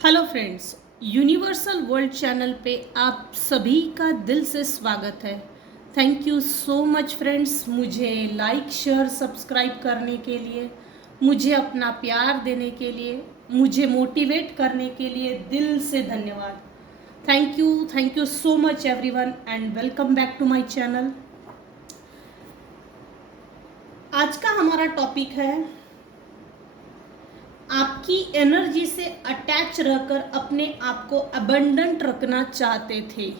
Hello friends, universal world channel पे आप सभी का दिल से स्वागत है। Thank you so much friends, मुझे लाइक शेयर सब्सक्राइब करने के लिए, मुझे अपना प्यार देने के लिए, मुझे मोटिवेट करने के लिए दिल से धन्यवाद। Thank you so much everyone and welcome back to my channel. आज का हमारा टॉपिक है आपकी एनर्जी से अटैच रहकर अपने आप को अबंडेंट रखना चाहते थे।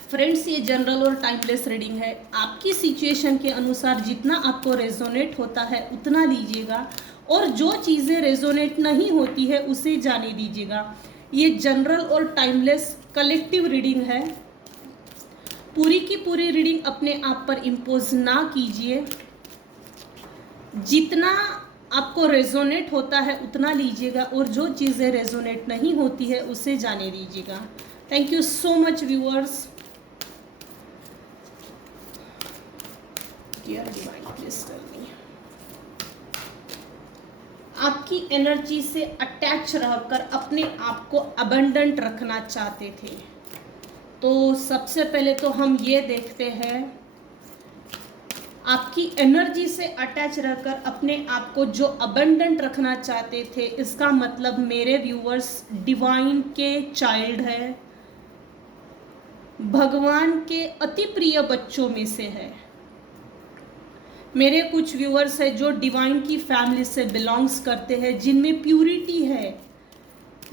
फ्रेंड्स, ये जनरल और टाइमलेस रीडिंग है। आपकी सिचुएशन के अनुसार जितना आपको रेजोनेट होता है उतना लीजिएगा, और जो चीज़ें रेजोनेट नहीं होती है उसे जाने दीजिएगा। ये जनरल और टाइमलेस कलेक्टिव रीडिंग है। पूरी की पूरी रीडिंग अपने आप पर इम्पोज ना कीजिए। जितना आपको रेजोनेट होता है उतना लीजिएगा, और जो चीज़ें रेजोनेट नहीं होती है उसे जाने दीजिएगा। Thank you so much viewers. आपकी एनर्जी से अटैच रहकर अपने आप को अबंडेंट रखना चाहते थे। तो सबसे पहले तो हम ये देखते हैं, आपकी एनर्जी से अटैच रहकर अपने आप को जो अबंडेंट रखना चाहते थे, इसका मतलब मेरे व्यूअर्स डिवाइन के चाइल्ड है, भगवान के अति प्रिय बच्चों में से है। मेरे कुछ व्यूअर्स है जो डिवाइन की फैमिली से बिलोंग्स करते हैं, जिनमें प्यूरिटी है,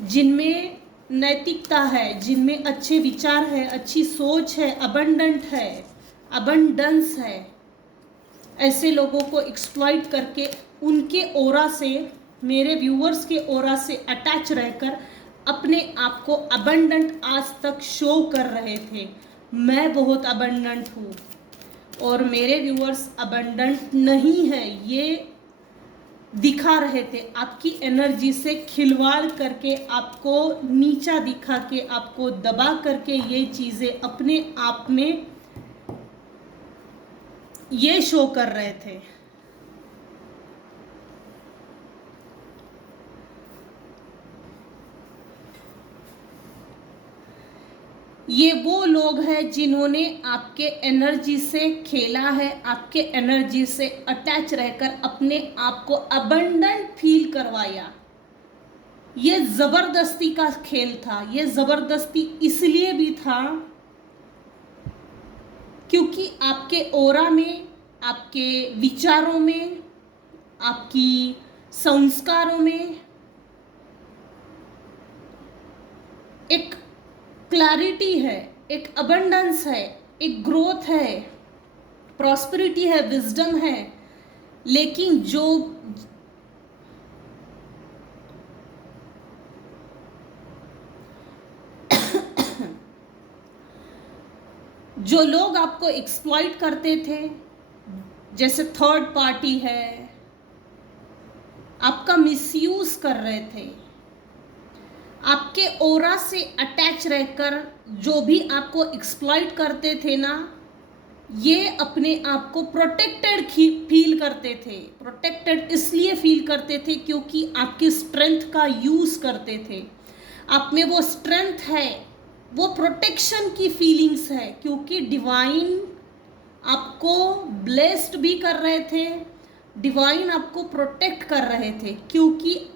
जिनमें नैतिकता है, जिनमें अच्छे विचार है, अच्छी सोच है, अबंडेंट है, अबंडेंस है। ऐसे लोगों को एक्सप्लॉइट करके उनके ओरा से, मेरे व्यूअर्स के ओरा से अटैच रहकर अपने आप को अबंडेंट आज तक शो कर रहे थे। मैं बहुत अबंडेंट हूँ और मेरे व्यूअर्स अबंडेंट नहीं है, ये दिखा रहे थे। आपकी एनर्जी से खिलवाड़ करके, आपको नीचा दिखा के, आपको दबा करके ये चीज़ें अपने आप में ये शो कर रहे थे। ये वो लोग हैं जिन्होंने आपके एनर्जी से खेला है, आपके एनर्जी से अटैच रहकर अपने आप को अबंडेंट फील करवाया। ये जबरदस्ती का खेल था। ये जबरदस्ती इसलिए भी था क्योंकि आपके ओरा में, आपके विचारों में, आपकी संस्कारों में एक क्लैरिटी है, एक अबंडेंस है, एक ग्रोथ है, प्रॉस्पेरिटी है, विजडम है। लेकिन जो लोग आपको एक्सप्लॉइट करते थे, जैसे थर्ड पार्टी है, आपका मिसयूज कर रहे थे, आपके ओरा से अटैच रहकर जो भी आपको एक्सप्लॉइट करते थे ना, ये अपने आप को प्रोटेक्टेड फील करते थे। प्रोटेक्टेड इसलिए फील करते थे क्योंकि आपकी स्ट्रेंथ का यूज करते थे। आप में वो स्ट्रेंथ है, वो प्रोटेक्शन की फीलिंग्स है, क्योंकि डिवाइन आपको ब्लेस्ड भी कर रहे थे, डिवाइन आपको प्रोटेक्ट कर रहे थे। क्योंकि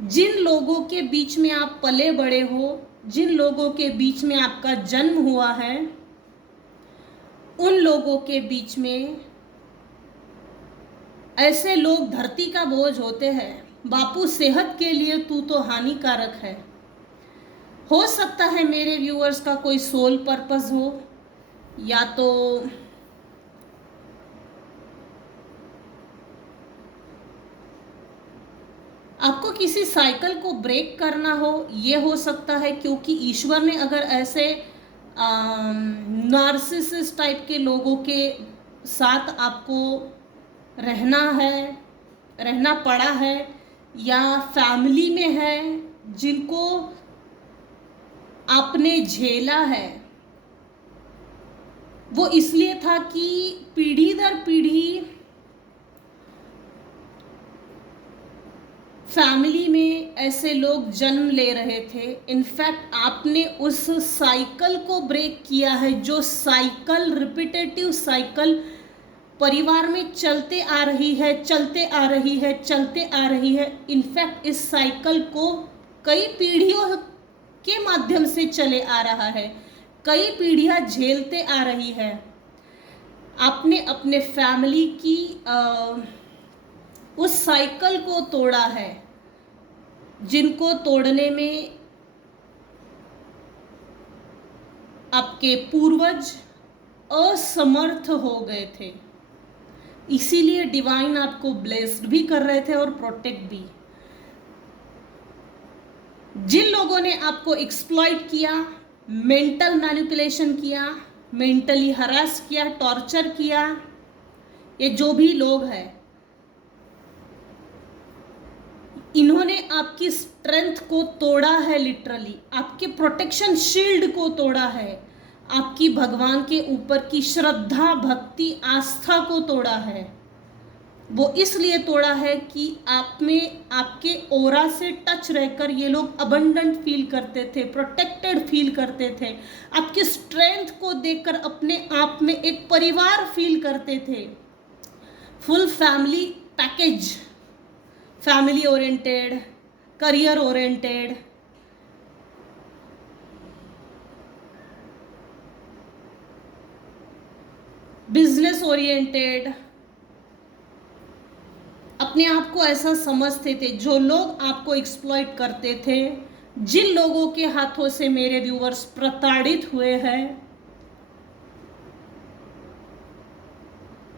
जिन लोगों के बीच में आप पले बड़े हो, जिन लोगों के बीच में आपका जन्म हुआ है, उन लोगों के बीच में ऐसे लोग धरती का बोझ होते हैं। बापू, सेहत के लिए तू तो हानिकारक है। हो सकता है मेरे व्यूअर्स का कोई सोल पर्पस हो, या तो आपको किसी साइकिल को ब्रेक करना हो, ये हो सकता है। क्योंकि ईश्वर ने अगर ऐसे नार्सिसिस्ट टाइप के लोगों के साथ आपको रहना पड़ा है, या फैमिली में है जिनको आपने झेला है, वो इसलिए था कि पीढ़ी दर पीढ़ी फैमिली में ऐसे लोग जन्म ले रहे थे। इनफैक्ट आपने उस साइकिल को ब्रेक किया है, जो साइकिल, रिपीटेटिव साइकिल परिवार में चलते आ रही है, चलते आ रही है, चलते आ रही है। इनफैक्ट इस साइकिल को कई पीढ़ियों के माध्यम से चले आ रहा है, कई पीढ़ियां झेलते आ रही है। आपने अपने फैमिली की उस साइकिल को तोड़ा है, जिनको तोड़ने में आपके पूर्वज असमर्थ हो गए थे। इसीलिए डिवाइन आपको ब्लेस्ड भी कर रहे थे और प्रोटेक्ट भी। जिन लोगों ने आपको एक्सप्लॉइट किया, मेंटल मैनिपुलेशन किया, मेंटली हरास किया, टॉर्चर किया, ये जो भी लोग हैं, इन्होंने आपकी स्ट्रेंथ को तोड़ा है, लिटरली आपके प्रोटेक्शन शील्ड को तोड़ा है, आपकी भगवान के ऊपर की श्रद्धा, भक्ति, आस्था को तोड़ा है। वो इसलिए तोड़ा है कि आप में, आपके ओरा से टच रहकर ये लोग अबंडेंट फील करते थे, प्रोटेक्टेड फील करते थे, आपकी स्ट्रेंथ को देखकर अपने आप में एक परिवार फील करते थे। Full family package, family oriented, career oriented, business oriented, अपने आप को ऐसा समझते थे। जो लोग आपको एक्सप्लॉइट करते थे, जिन लोगों के हाथों से मेरे व्यूअर्स प्रताड़ित हुए हैं,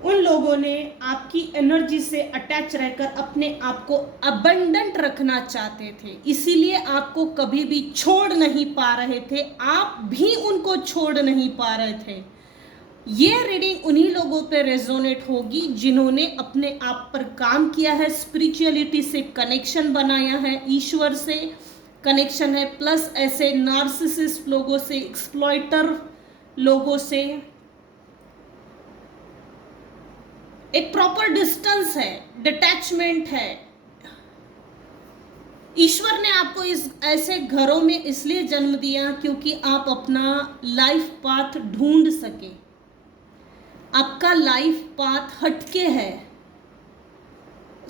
उन लोगों ने आपकी एनर्जी से अटैच रहकर अपने आप को अबंडेंट रखना चाहते थे, इसीलिए आपको कभी भी छोड़ नहीं पा रहे थे, आप भी उनको छोड़ नहीं पा रहे थे। ये रीडिंग उन्हीं लोगों पे रेजोनेट होगी जिन्होंने अपने आप पर काम किया है, स्पिरिचुअलिटी से कनेक्शन बनाया है, ईश्वर से कनेक्शन है, प्लस ऐसे नार्सिसिस्ट लोगों से, एक्सप्लॉइटर लोगों से एक प्रॉपर डिस्टेंस है, डिटैचमेंट है। ईश्वर ने आपको इस ऐसे घरों में इसलिए जन्म दिया क्योंकि आप अपना लाइफ पाथ ढूंढ सके। आपका लाइफ पाथ हटके है,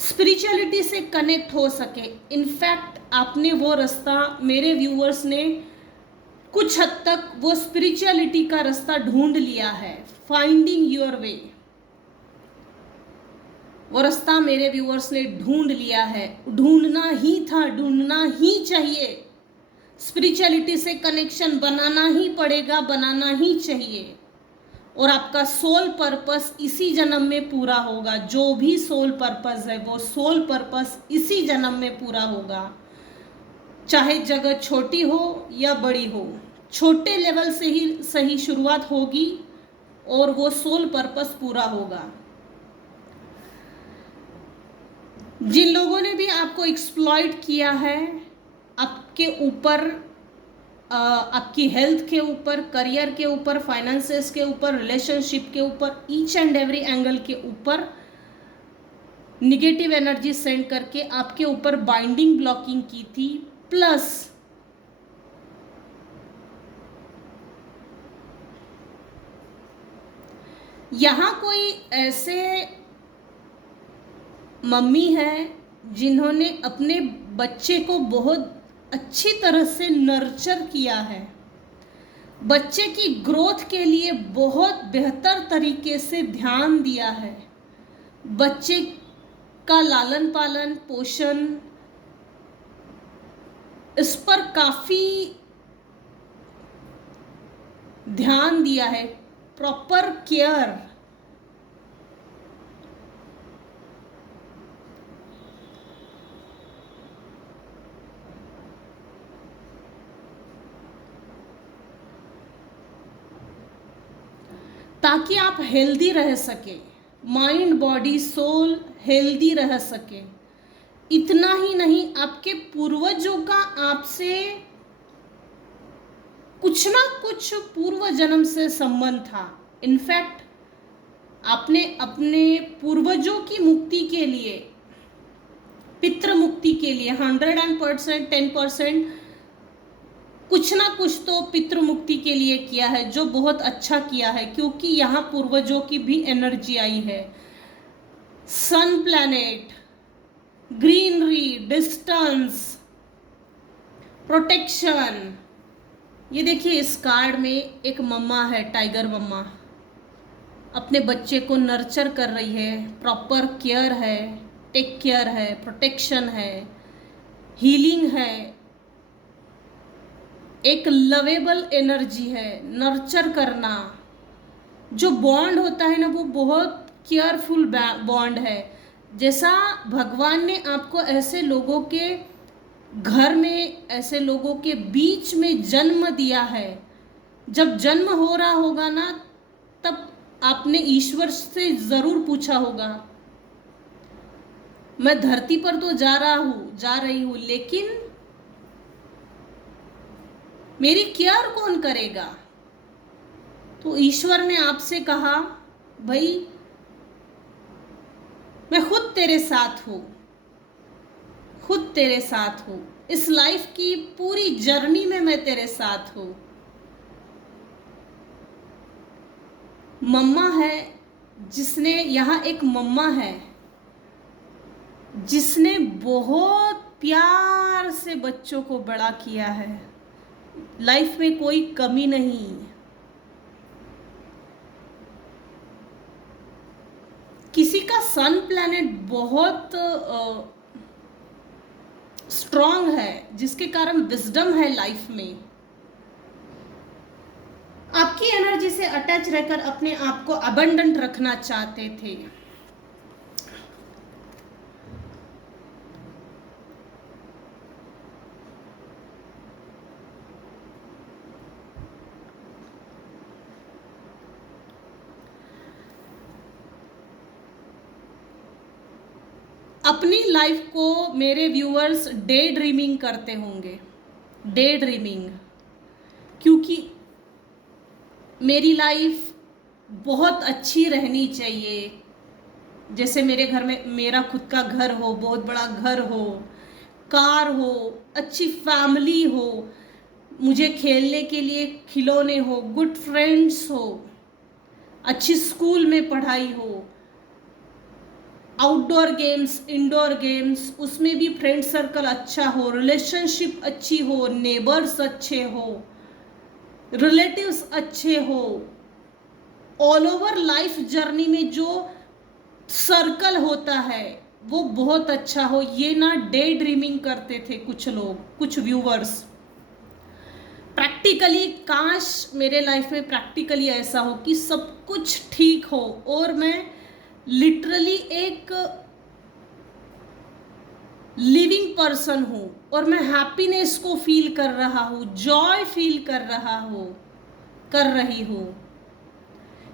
स्पिरिचुअलिटी से कनेक्ट हो सके। इनफैक्ट आपने वो रास्ता, मेरे व्यूअर्स ने कुछ हद तक वो स्पिरिचुअलिटी का रास्ता ढूंढ लिया है, फाइंडिंग योर वे। वो रास्ता मेरे व्यूअर्स ने ढूंढ लिया है, ढूंढना ही था, ढूंढना ही चाहिए। स्पिरिचुअलिटी से कनेक्शन बनाना ही पड़ेगा, बनाना ही चाहिए। और आपका सोल पर्पस इसी जन्म में पूरा होगा। जो भी सोल पर्पस है, वो सोल पर्पस इसी जन्म में पूरा होगा। चाहे जगह छोटी हो या बड़ी हो, छोटे लेवल से ही सही शुरुआत होगी और वो सोल पर्पस पूरा होगा। जिन लोगों ने भी आपको एक्सप्लॉइट किया है, आपके ऊपर, आपकी हेल्थ के ऊपर, करियर के ऊपर, फाइनेंसेस के ऊपर, रिलेशनशिप के ऊपर, ईच एंड एवरी एंगल के ऊपर निगेटिव एनर्जी सेंड करके आपके ऊपर बाइंडिंग ब्लॉकिंग की थी, प्लस यहाँ कोई ऐसे मम्मी है जिन्होंने अपने बच्चे को बहुत अच्छी तरह से नर्चर किया है, बच्चे की ग्रोथ के लिए बहुत बेहतर तरीके से ध्यान दिया है, बच्चे का लालन पालन, पोषण, इस पर काफ़ी ध्यान दिया है, प्रॉपर केयर। ताकि आप हेल्दी रह सके, माइंड, बॉडी, सोल हेल्दी रह सके। इतना ही नहीं, आपके पूर्वजों का आपसे कुछ ना कुछ पूर्व जन्म से संबंध था। इनफैक्ट आपने अपने पूर्वजों की मुक्ति के लिए पितृ मुक्ति के लिए 100% 10% कुछ ना कुछ तो पितृ मुक्ति के लिए किया है, जो बहुत अच्छा किया है, क्योंकि यहाँ पूर्वजों की भी एनर्जी आई है। सन प्लैनेट, ग्रीनरी, डिस्टेंस, प्रोटेक्शन। ये देखिए इस कार्ड में एक मम्मा है, टाइगर मम्मा, अपने बच्चे को नर्चर कर रही है, प्रॉपर केयर है, टेक केयर है, प्रोटेक्शन है, हीलिंग है, एक लवेबल एनर्जी है, नर्चर करना। जो बॉन्ड होता है ना, वो बहुत केयरफुल बॉन्ड है। जैसा भगवान ने आपको ऐसे लोगों के घर में, ऐसे लोगों के बीच में जन्म दिया है, जब जन्म हो रहा होगा ना, तब आपने ईश्वर से जरूर पूछा होगा, मैं धरती पर तो जा रही हूं, लेकिन मेरी केयर कौन करेगा? तो ईश्वर ने आपसे कहा, भाई मैं खुद तेरे साथ हूं, खुद तेरे साथ हूं, इस लाइफ की पूरी जर्नी में मैं तेरे साथ हूं। मम्मा है, जिसने, यहाँ एक मम्मा है जिसने बहुत प्यार से बच्चों को बड़ा किया है, लाइफ में कोई कमी नहीं। किसी का सन प्लैनेट बहुत स्ट्रॉन्ग है, जिसके कारण विजडम है लाइफ में। आपकी एनर्जी से अटैच रहकर अपने आप को अबंडेंट रखना चाहते थे। अपनी लाइफ को मेरे व्यूअर्स डे ड्रीमिंग करते होंगे, डे ड्रीमिंग, क्योंकि मेरी लाइफ बहुत अच्छी रहनी चाहिए। जैसे मेरे घर में मेरा खुद का घर हो, बहुत बड़ा घर हो, कार हो, अच्छी फैमिली हो, मुझे खेलने के लिए खिलौने हो, गुड फ्रेंड्स हो, अच्छी स्कूल में पढ़ाई हो, आउटडोर गेम्स, इंडोर गेम्स, उसमें भी फ्रेंड सर्कल अच्छा हो, रिलेशनशिप अच्छी हो, नेबर्स अच्छे हो, रिलेटिव्स अच्छे हो, ऑल ओवर लाइफ जर्नी में जो सर्कल होता है वो बहुत अच्छा हो। ये ना डे ड्रीमिंग करते थे कुछ लोग, कुछ व्यूवर्स। प्रैक्टिकली काश मेरे लाइफ में प्रैक्टिकली ऐसा हो कि सब कुछ ठीक हो और मैं लिटरली एक लिविंग पर्सन हूं और मैं हैप्पीनेस को फील कर रहा हूं, जॉय फील कर रही हूं।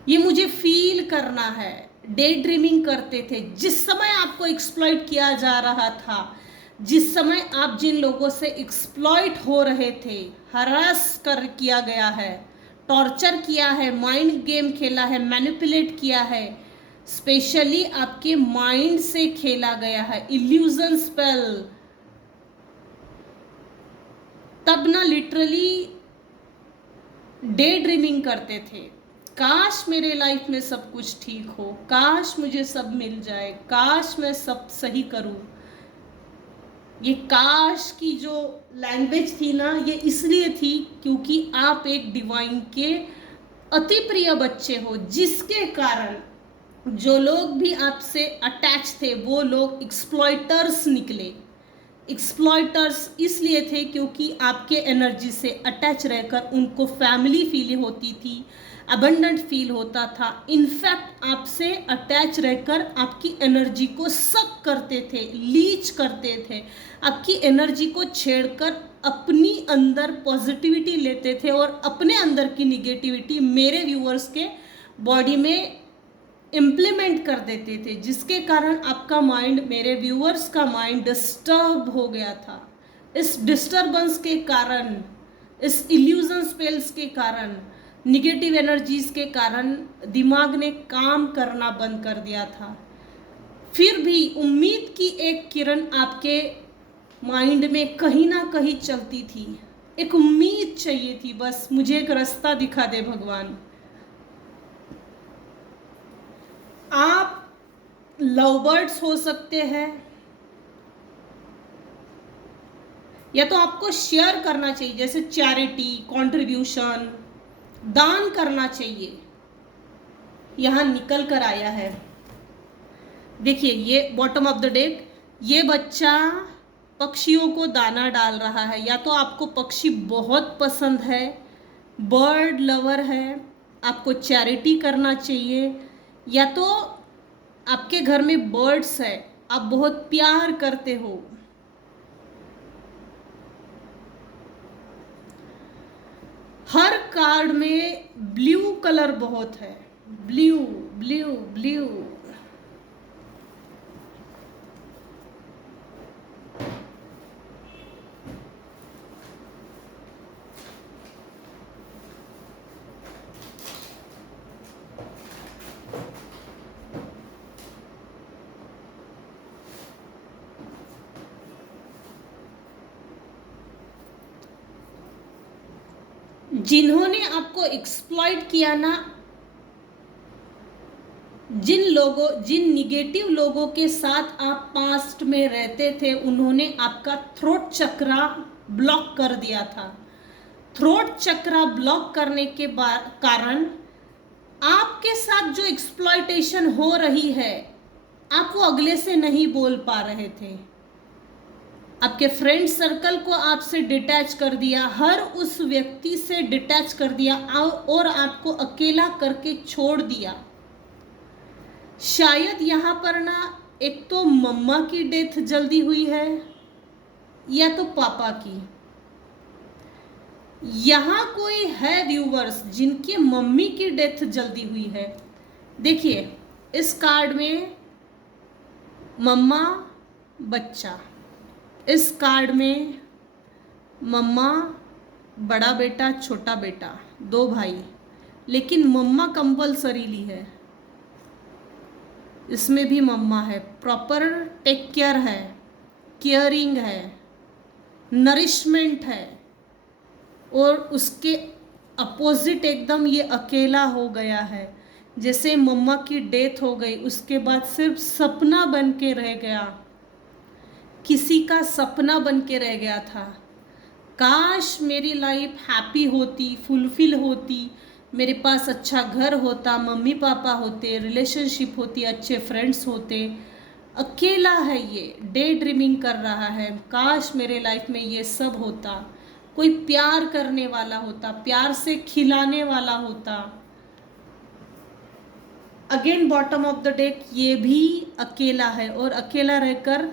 ये मुझे फील करना है। डे ड्रीमिंग करते थे। जिस समय आपको एक्सप्लॉइट किया जा रहा था, जिस समय आप जिन लोगों से एक्सप्लॉइट हो रहे थे, हरास किया गया है, टॉर्चर किया है, माइंड गेम खेला है, मैनिपुलेट किया है, स्पेशली आपके माइंड से खेला गया है, इल्यूजन स्पेल, तब ना लिटरली डे ड्रीमिंग करते थे, काश मेरे लाइफ में सब कुछ ठीक हो, काश मुझे सब मिल जाए, काश मैं सब सही करूं। ये काश की जो लैंग्वेज थी ना, ये इसलिए थी क्योंकि आप एक डिवाइन के अति प्रिय बच्चे हो, जिसके कारण जो लोग भी आपसे अटैच थे वो लोग एक्सप्लॉइटर्स निकले। एक्सप्लॉइटर्स इसलिए थे क्योंकि आपके एनर्जी से अटैच रहकर उनको फैमिली फील होती थी, अबंडेंट फील होता था। इनफैक्ट आपसे अटैच रहकर आपकी एनर्जी को सक करते थे, लीच करते थे, आपकी एनर्जी को छेड़कर अपनी अंदर पॉजिटिविटी लेते थे और अपने अंदर की निगेटिविटी मेरे व्यूअर्स के बॉडी में इम्प्लीमेंट कर देते थे, जिसके कारण आपका माइंड, मेरे व्यूअर्स का माइंड डिस्टर्ब हो गया था। इस डिस्टर्बेंस के कारण, इस इल्यूजन स्पेल्स के कारण, निगेटिव एनर्जीज के कारण दिमाग ने काम करना बंद कर दिया था। फिर भी उम्मीद की एक किरण आपके माइंड में कहीं ना कहीं चलती थी, एक उम्मीद चाहिए थी, बस मुझे एक रास्ता दिखा दे भगवान। आप लव बर्ड्स हो सकते हैं, या तो आपको शेयर करना चाहिए, जैसे चैरिटी, कंट्रीब्यूशन, दान करना चाहिए। यहां निकल कर आया है, देखिए ये बॉटम ऑफ द डेक, ये बच्चा पक्षियों को दाना डाल रहा है। या तो आपको पक्षी बहुत पसंद है, बर्ड लवर है, आपको चैरिटी करना चाहिए, या तो आपके घर में बर्ड्स है, आप बहुत प्यार करते हो। हर कार्ड में ब्लू कलर बहुत है, ब्लू ब्लू ब्लू। जिन्होंने आपको एक्सप्लॉइट किया ना, जिन निगेटिव लोगों के साथ आप पास्ट में रहते थे, उन्होंने आपका थ्रोट चक्रा ब्लॉक कर दिया था। थ्रोट चक्रा ब्लॉक करने के कारण आपके साथ जो एक्सप्लॉइटेशन हो रही है, आप वो अगले से नहीं बोल पा रहे थे। आपके फ्रेंड सर्कल को आपसे डिटैच कर दिया, हर उस व्यक्ति से डिटैच कर दिया और आपको अकेला करके छोड़ दिया। शायद यहाँ पर ना, एक तो मम्मा की डेथ जल्दी हुई है, या तो पापा की। यहाँ कोई है व्यूवर्स जिनकी मम्मी की डेथ जल्दी हुई है। देखिए इस कार्ड में मम्मा बच्चा, इस कार्ड में मम्मा बड़ा बेटा छोटा बेटा, दो भाई, लेकिन मम्मा कंपल्सरीली है। इसमें भी मम्मा है, प्रॉपर टेक केयर है, केयरिंग है, नरिशमेंट है। और उसके अपोजिट एकदम ये अकेला हो गया है, जैसे मम्मा की डेथ हो गई, उसके बाद सिर्फ सपना बन के रह गया, किसी का सपना बन के रह गया था। काश मेरी लाइफ हैप्पी होती, फुलफिल होती, मेरे पास अच्छा घर होता, मम्मी पापा होते, रिलेशनशिप होती, अच्छे फ्रेंड्स होते। अकेला है ये, डे ड्रीमिंग कर रहा है, काश मेरे लाइफ में ये सब होता, कोई प्यार करने वाला होता, प्यार से खिलाने वाला होता। Again bottom of the deck, ये भी अकेला है और अकेला रहकर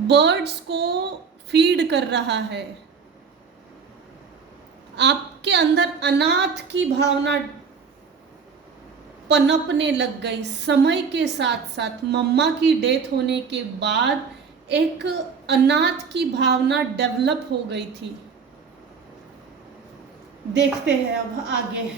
बर्ड्स को फीड कर रहा है। आपके अंदर अनाथ की भावना पनपने लग गई समय के साथ साथ। मम्मा की डेथ होने के बाद एक अनाथ की भावना डेवलप हो गई थी। देखते हैं अब आगे।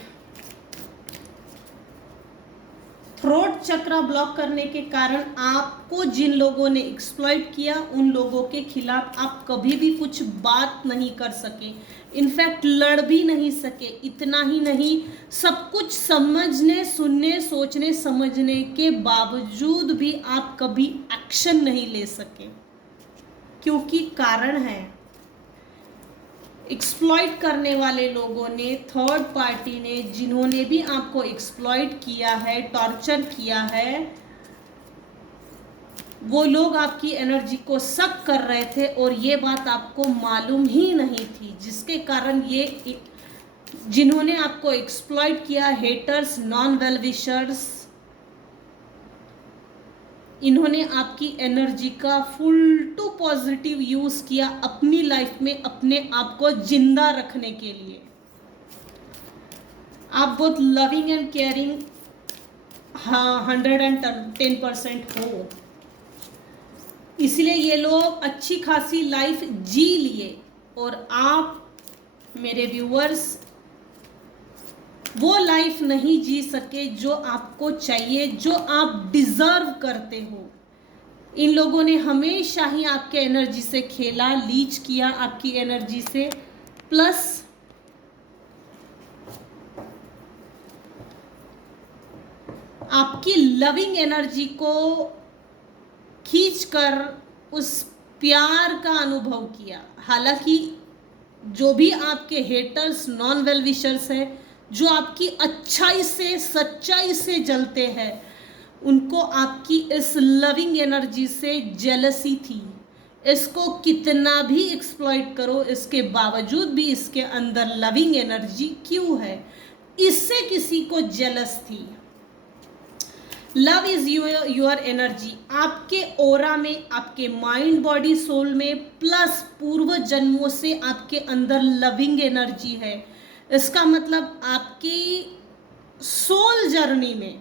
थ्रोट चक्र ब्लॉक करने के कारण आपको जिन लोगों ने एक्सप्लॉइट किया, उन लोगों के खिलाफ आप कभी भी कुछ बात नहीं कर सके, इनफैक्ट लड़ भी नहीं सके। इतना ही नहीं, सब कुछ समझने, सुनने, सोचने, समझने के बावजूद भी आप कभी एक्शन नहीं ले सके, क्योंकि कारण है एक्सप्लॉइट करने वाले लोगों ने, थर्ड पार्टी ने, जिन्होंने भी आपको एक्सप्लॉइट किया है, टॉर्चर किया है, वो लोग आपकी एनर्जी को सक कर रहे थे और ये बात आपको मालूम ही नहीं थी, जिसके कारण ये जिन्होंने आपको एक्सप्लॉइट किया, हेटर्स, नॉन वेल विशर्स, इन्होंने आपकी एनर्जी का फुल टू पॉजिटिव यूज किया अपनी लाइफ में अपने आप को जिंदा रखने के लिए। आप बहुत लविंग एंड केयरिंग, हाँ 110% हो, इसलिए ये लोग अच्छी खासी लाइफ जी लिए। और आप मेरे व्यूअर्स वो लाइफ नहीं जी सके जो आपको चाहिए, जो आप डिजर्व करते हो। इन लोगों ने हमेशा ही आपके एनर्जी से खेला, लीच किया आपकी एनर्जी से, प्लस आपकी लविंग एनर्जी को खींचकर उस प्यार का अनुभव किया। हालांकि जो भी आपके हेटर्स, नॉन वेल विशर्स है, जो आपकी अच्छाई से, सच्चाई से जलते हैं, उनको आपकी इस लविंग एनर्जी से जेलसी थी। इसको कितना भी एक्सप्लॉइट करो, इसके बावजूद भी इसके अंदर लविंग एनर्जी क्यों है, इससे किसी को जेलस थी। Love is your energy. आपके ओरा में, आपके माइंड, बॉडी, सोल में, प्लस पूर्व जन्मों से आपके अंदर लविंग एनर्जी है। इसका मतलब आपकी सोल जर्नी में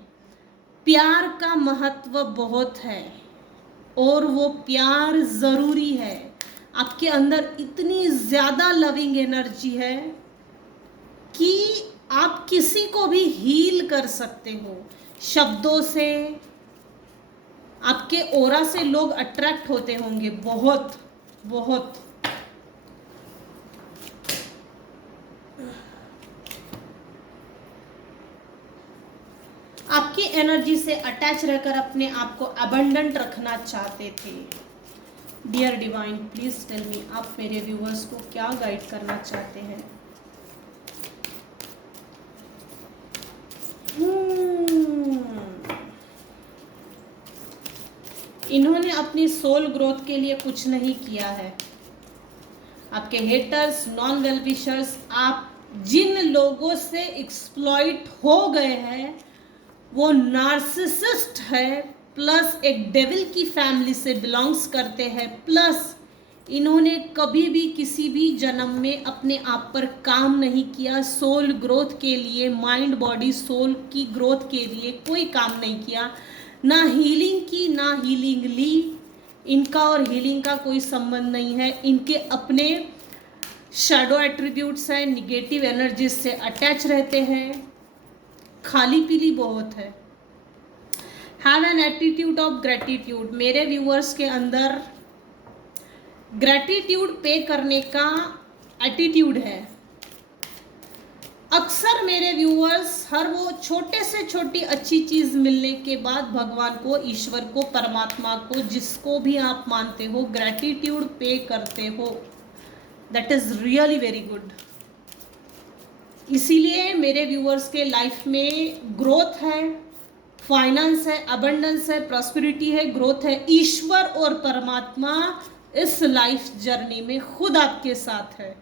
प्यार का महत्व बहुत है और वो प्यार ज़रूरी है। आपके अंदर इतनी ज़्यादा लविंग एनर्जी है कि आप किसी को भी हील कर सकते हो शब्दों से। आपके ओरा से लोग अट्रैक्ट होते होंगे बहुत बहुत। आपकी एनर्जी से अटैच रहकर अपने आप को अबंडेंट रखना चाहते थे। Dear divine, please tell me, आप मेरे व्यूअर्स को क्या गाइड करना चाहते हैं? इन्होंने अपनी सोल ग्रोथ के लिए कुछ नहीं किया है। आपके हेटर्स, नॉन वेल विशर्स, आप जिन लोगों से एक्सप्लॉइट हो गए हैं वो नार्सिसिस्ट है, प्लस एक डेविल की फैमिली से बिलोंग्स करते हैं, प्लस इन्होंने कभी भी किसी भी जन्म में अपने आप पर काम नहीं किया। सोल ग्रोथ के लिए, माइंड बॉडी सोल की ग्रोथ के लिए कोई काम नहीं किया, ना हीलिंग की, ना हीलिंग ली। इनका और हीलिंग का कोई संबंध नहीं है। इनके अपने शैडो एट्रीब्यूट्स हैं, निगेटिव एनर्जी से अटैच रहते हैं, खाली पीली बहुत है। Have an attitude of gratitude. मेरे व्यूअर्स के अंदर ग्रेटिट्यूड पे करने का एटीट्यूड है। अक्सर मेरे व्यूअर्स हर वो छोटे से छोटी अच्छी चीज मिलने के बाद भगवान को, ईश्वर को, परमात्मा को, जिसको भी आप मानते हो, ग्रेटिट्यूड पे करते हो। That is really very good. इसीलिए मेरे व्यूअर्स के लाइफ में ग्रोथ है, फाइनेंस है, अबंडेंस है, प्रॉस्पेरिटी है, ग्रोथ है। ईश्वर और परमात्मा इस लाइफ जर्नी में खुद आपके साथ है।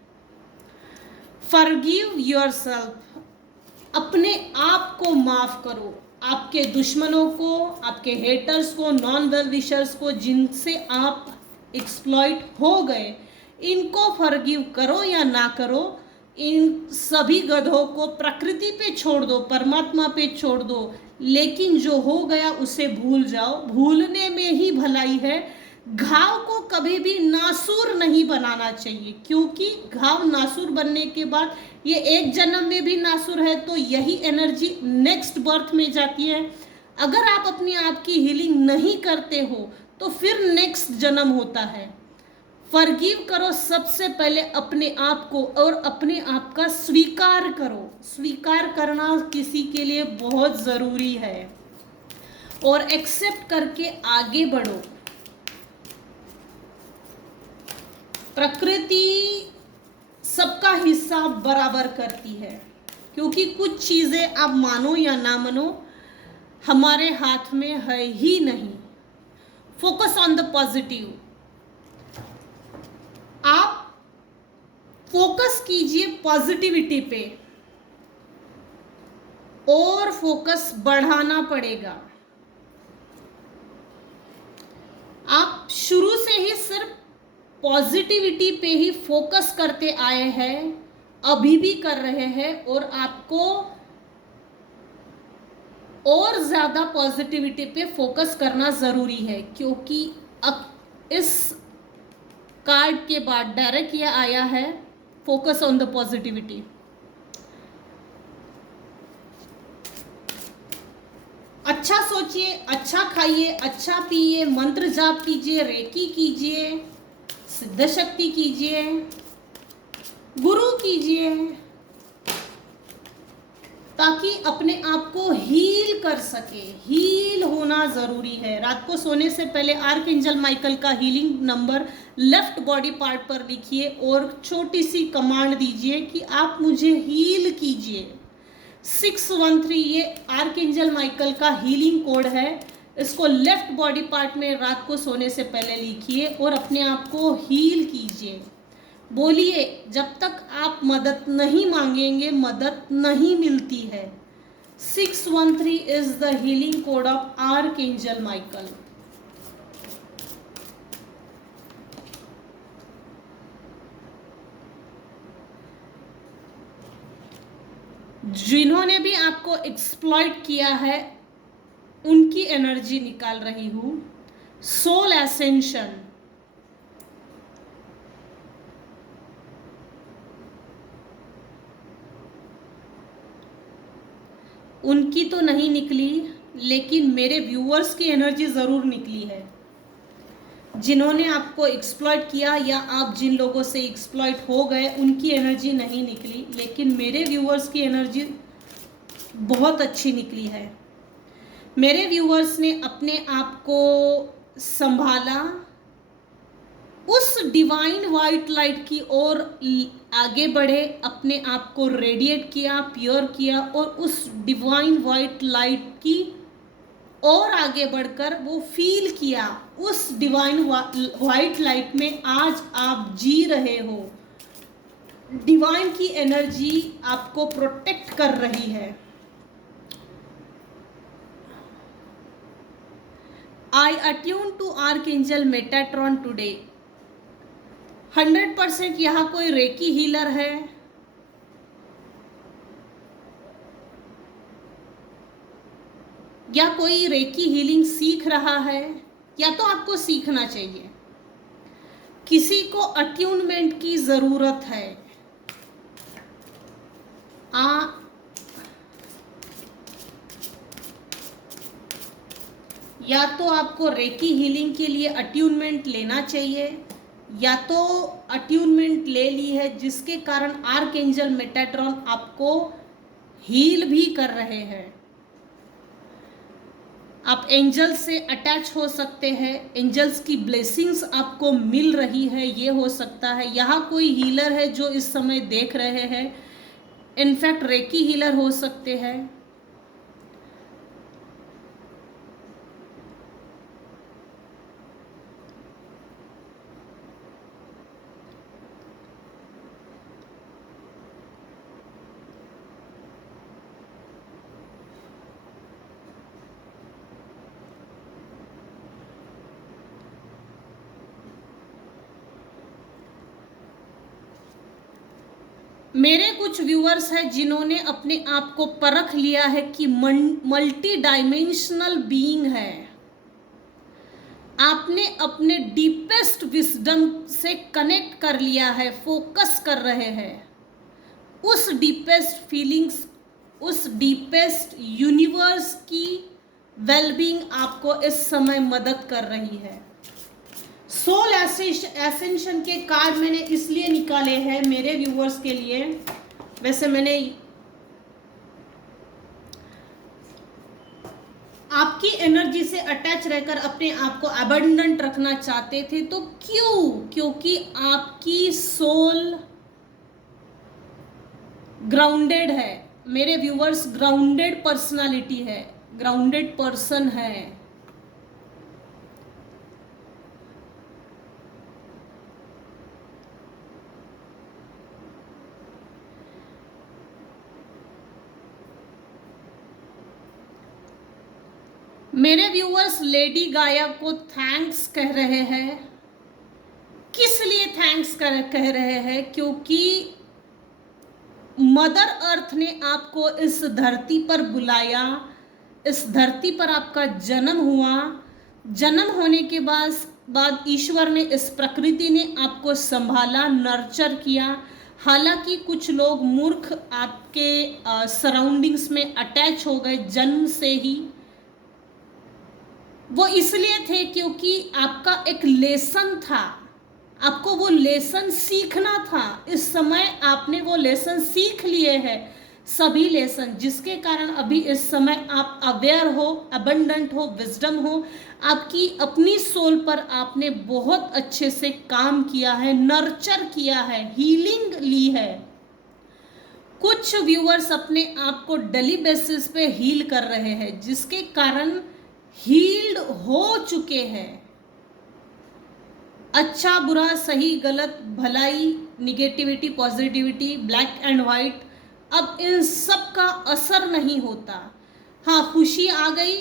Forgive yourself. अपने आप को माफ करो। आपके दुश्मनों को, आपके हेटर्स को, नॉन वेल विशर्स को, जिनसे आप एक्सप्लॉइट हो गए, इनको फॉरगिव करो या ना करो। इन सभी गधों को प्रकृति पे छोड़ दो, परमात्मा पे छोड़ दो। लेकिन जो हो गया उसे भूल जाओ। भूलने में ही भलाई है। घाव को कभी भी नासूर नहीं बनाना चाहिए, क्योंकि घाव नासूर बनने के बाद ये एक जन्म में भी नासूर है तो यही एनर्जी नेक्स्ट बर्थ में जाती है। अगर आप अपनी आप की हीलिंग नहीं करते हो तो फिर नेक्स्ट जन्म होता है। फॉरगिव करो सबसे पहले अपने आप को, और अपने आप का स्वीकार करो। स्वीकार करना किसी के लिए बहुत ज़रूरी है, और एक्सेप्ट करके आगे बढ़ो। प्रकृति सबका हिस्सा बराबर करती है, क्योंकि कुछ चीज़ें आप मानो या ना मानो हमारे हाथ में है ही नहीं। Focus on the positive. आप फोकस कीजिए पॉजिटिविटी पे, और फोकस बढ़ाना पड़ेगा। आप शुरू से ही सिर्फ पॉजिटिविटी पे ही फोकस करते आए हैं, अभी भी कर रहे हैं, और आपको और ज़्यादा पॉजिटिविटी पे फोकस करना ज़रूरी है, क्योंकि अब इस कार्ड के बाद डायरेक्ट ये आया है, फोकस ऑन द पॉजिटिविटी। अच्छा सोचिए, अच्छा खाइए, अच्छा पिए, मंत्र जाप कीजिए, रेकी कीजिए, सिद्ध शक्ति कीजिए, गुरु कीजिए, ताकि अपने आप को हील कर सके। हील होना जरूरी है। रात को सोने से पहले आर्कएंजल माइकल का healing number left body part पर लिखिए और छोटी सी कमांड दीजिए कि आप मुझे हील कीजिए। 613 ये आर्कएंजल माइकल का हीलिंग कोड है। इसको लेफ्ट बॉडी पार्ट में रात को सोने से पहले लिखिए और अपने आप को हील कीजिए। बोलिए, जब तक आप मदद नहीं मांगेंगे मदद नहीं मिलती है। 613 is the healing code of archangel Michael. जिन्होंने भी आपको एक्सप्लॉइट किया है उनकी एनर्जी निकाल रही हूं। सोल एसेंशन, उनकी तो नहीं निकली, लेकिन मेरे व्यूअर्स की एनर्जी ज़रूर निकली है। जिन्होंने आपको एक्सप्लॉइट किया या आप जिन लोगों से एक्सप्लॉइट हो गए उनकी एनर्जी नहीं निकली, लेकिन मेरे व्यूअर्स की एनर्जी बहुत अच्छी निकली है। मेरे व्यूअर्स ने अपने आप को संभाला, उस डिवाइन वाइट लाइट की ओर आगे बढ़े, अपने आप को रेडिएट किया, प्योर किया और उस डिवाइन वाइट लाइट की और आगे बढ़कर वो फील किया। उस डिवाइन वाइट लाइट में आज आप जी रहे हो। डिवाइन की एनर्जी आपको प्रोटेक्ट कर रही है। I attune to Archangel Metatron today. 100% यहाँ कोई रेकी हीलर है? या कोई रेकी हीलिंग सीख रहा है? या तो आपको सीखना चाहिए। किसी को अट्यूनमेंट की जरूरत है। या तो आपको रेकी हीलिंग के लिए अट्यूनमेंट लेना चाहिए, या तो अट्यूनमेंट ले ली है जिसके कारण आर्कएंजल मेटाट्रॉन आपको हील भी कर रहे हैं। आप एंजल्स से अटैच हो सकते हैं, एंजल्स की ब्लेसिंग्स आपको मिल रही है, ये हो सकता है। यहाँ कोई हीलर है जो इस समय देख रहे हैं, इनफैक्ट रेकी हीलर हो सकते हैं। मेरे कुछ व्यूअर्स हैं जिन्होंने अपने आप को परख लिया है कि मल्टी डायमेंशनल बीइंग है। आपने अपने डीपेस्ट विजडम से कनेक्ट कर लिया है, फोकस कर रहे हैं। उस डीपेस्ट फीलिंग्स, उस डीपेस्ट यूनिवर्स की वेलबींग आपको इस समय मदद कर रही है। सोल एसेंशन के कार्ड मैंने इसलिए निकाले हैं मेरे व्यूअर्स के लिए। वैसे मैंने आपकी एनर्जी से अटैच रहकर अपने आप को अबंडेंट रखना चाहते थे, तो क्योंकि आपकी सोल ग्राउंडेड है। मेरे व्यूअर्स ग्राउंडेड पर्सनालिटी है, ग्राउंडेड पर्सन है। मेरे व्यूअर्स लेडी गाया को थैंक्स कह रहे हैं। किस लिए थैंक्स कह रहे हैं? क्योंकि मदर अर्थ ने आपको इस धरती पर बुलाया, इस धरती पर आपका जन्म हुआ। जन्म होने के बाद ईश्वर ने, इस प्रकृति ने आपको संभाला, नर्चर किया। हालांकि कुछ लोग मूर्ख आपके सराउंडिंग्स में अटैच हो गए जन्म से ही, वो इसलिए थे क्योंकि आपका एक लेसन था, आपको वो लेसन सीखना था। इस समय आपने वो लेसन सीख लिए हैं, सभी लेसन, जिसके कारण अभी इस समय आप अवेयर हो, अबंडेंट हो, विजडम हो। आपकी अपनी सोल पर आपने बहुत अच्छे से काम किया है, नर्चर किया है, हीलिंग ली है। कुछ व्यूअर्स अपने आप को डेली बेसिस पे हील कर रहे हैं, जिसके कारण हील्ड हो चुके हैं। अच्छा बुरा, सही गलत, भलाई, negativity, positivity, black and white, अब इन सब का असर नहीं होता। हाँ, खुशी आ गई,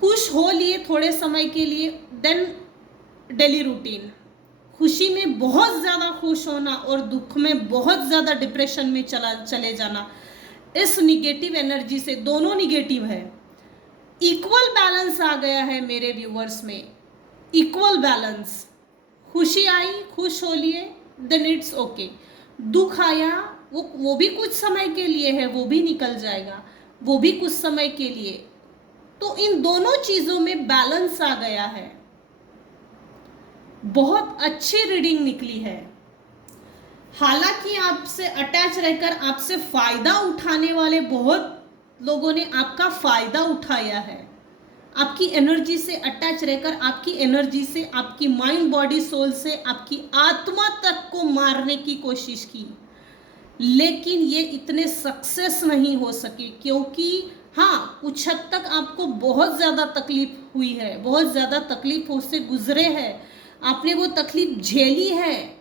खुश हो लिए थोड़े समय के लिए, देन डेली रूटीन। खुशी में बहुत ज़्यादा खुश होना और दुख में बहुत ज़्यादा डिप्रेशन में चले जाना, इस निगेटिव एनर्जी से, दोनों निगेटिव है। इक्वल बैलेंस आ गया है मेरे व्यूवर्स में, इक्वल बैलेंस। खुशी आई, खुश हो लिए, देन इट्स ओके। दुख आया, वो भी कुछ समय के लिए है, वो भी निकल जाएगा, वो भी कुछ समय के लिए। तो इन दोनों चीज़ों में बैलेंस आ गया है। बहुत अच्छी रीडिंग निकली है। हालांकि आपसे अटैच रहकर आपसे फायदा उठाने वाले बहुत लोगों ने आपका फायदा उठाया है। आपकी एनर्जी से अटैच रहकर, आपकी एनर्जी से, आपकी माइंड बॉडी सोल से, आपकी आत्मा तक को मारने की कोशिश की, लेकिन ये इतने सक्सेस नहीं हो सके। क्योंकि हाँ, कुछ हद तक आपको बहुत ज़्यादा तकलीफ हुई है, बहुत ज़्यादा तकलीफ से गुजरे हैं, आपने वो तकलीफ झेली है,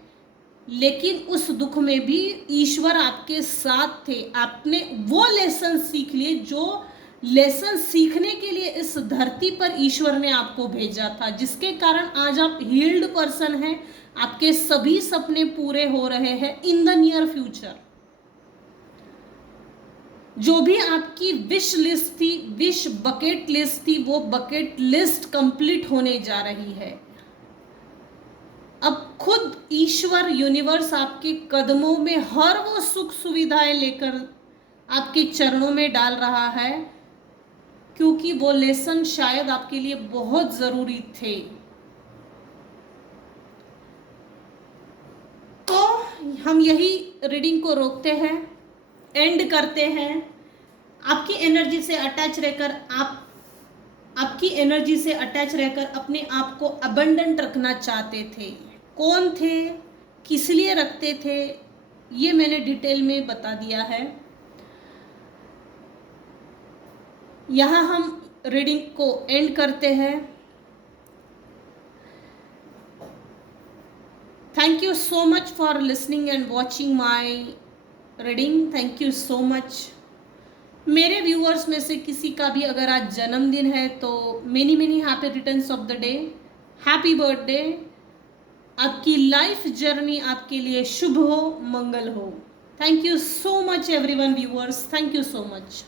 लेकिन उस दुख में भी ईश्वर आपके साथ थे। आपने वो लेसन सीख लिए, जो लेसन सीखने के लिए इस धरती पर ईश्वर ने आपको भेजा था, जिसके कारण आज आप हील्ड पर्सन हैं। आपके सभी सपने पूरे हो रहे हैं इन द नियर फ्यूचर। जो भी आपकी विश लिस्ट थी, विश बकेट लिस्ट थी, वो बकेट लिस्ट कंप्लीट होने जा रही है। अब खुद ईश्वर, यूनिवर्स आपके कदमों में हर वो सुख सुविधाएं लेकर आपके चरणों में डाल रहा है, क्योंकि वो लेसन शायद आपके लिए बहुत जरूरी थे। तो हम यही रीडिंग को रोकते हैं, एंड करते हैं। आपकी एनर्जी से अटैच रहकर, आपकी एनर्जी से अटैच रहकर अपने आप को अबंडेंट रखना चाहते थे। कौन थे, किस लिए रखते थे, ये मैंने डिटेल में बता दिया है। यहाँ हम रीडिंग को एंड करते हैं। Thank you so much for listening and watching my reading. Thank you so much. मेरे व्यूअर्स में से किसी का भी अगर आज जन्मदिन है तो many many happy returns of the day, happy birthday. आपकी लाइफ जर्नी आपके लिए शुभ हो, मंगल हो। Thank you so much everyone viewers, thank you so much.